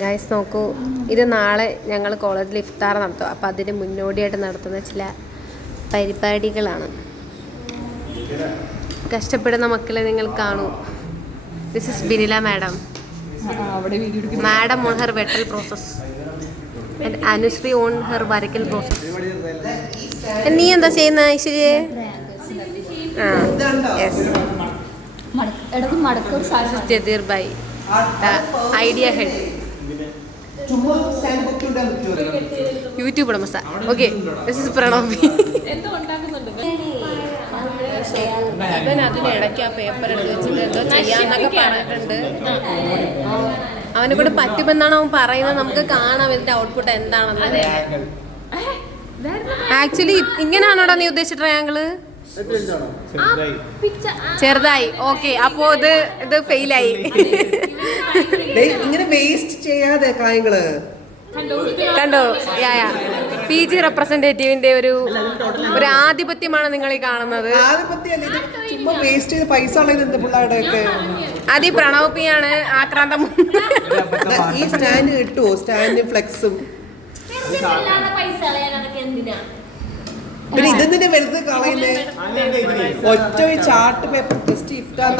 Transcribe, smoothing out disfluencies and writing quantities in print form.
Guys നോക്കൂ, ഇത് നാളെ ഞങ്ങൾ കോളേജിൽ ഇഫ്താർ നടത്തും. അപ്പം അതിന് മുന്നോടിയായിട്ട് നടത്തുന്ന ചില പരിപാടികളാണ്. കഷ്ടപ്പെടുന്ന മക്കളെ നിങ്ങൾ കാണൂ. This is Binila madam. Madam on her വെട്ടൽ process and Anusree on her വരയ്ക്കൽ പ്രോസസ്. നീ എന്താ ചെയ്യുന്ന Aishwarya? Jadeer by idea head YouTube ഉടമസ്ഥ. Okay, this is Pranav. ഇവൻ അതിനിടയ്ക്ക് ആ പേപ്പർ എടുത്ത് വെച്ചിട്ട് എന്തോ ചെയ്യാന്നൊക്കെ പറഞ്ഞിട്ടുണ്ട്. അവനെ കൂടെ പറ്റുമെന്നാണ് അവൻ പറയുന്നത്. നമുക്ക് കാണാം ഇതിന്റെ ഔട്ട്പുട്ട് എന്താണെന്ന്. ആക്ച്വലി ഇങ്ങനെയാണോടാ നീ ഉദ്ദേശിച്ച ട്രയാങ്കിള്? ചെറുതായി. ഓക്കെ, അപ്പോ ഇത് ഫെയിലായി. ഇങ്ങനെ വേസ്റ്റ് ചെയ്യാതെ കാര്യങ്ങള് കണ്ടോ? PG റെപ്രസെന്റേറ്റീവിന്റെ ഒരു ആധിപത്യമാണ് നിങ്ങൾ ഈ കാണുന്നത്. അത് ഈ പ്രണവ് പി ആണ് ആക്രാന്തം. ഈ സ്റ്റാൻഡ് കിട്ടുമോ? സ്റ്റാൻഡ് ഫ്ലെക്സും പിന്നെ ഇതെന്തിനാ വെറുതെ കളയുന്നേ? ഒറ്റ ചാർട്ട് പേപ്പർ ജസ്റ്റ് ഇഫ്താർ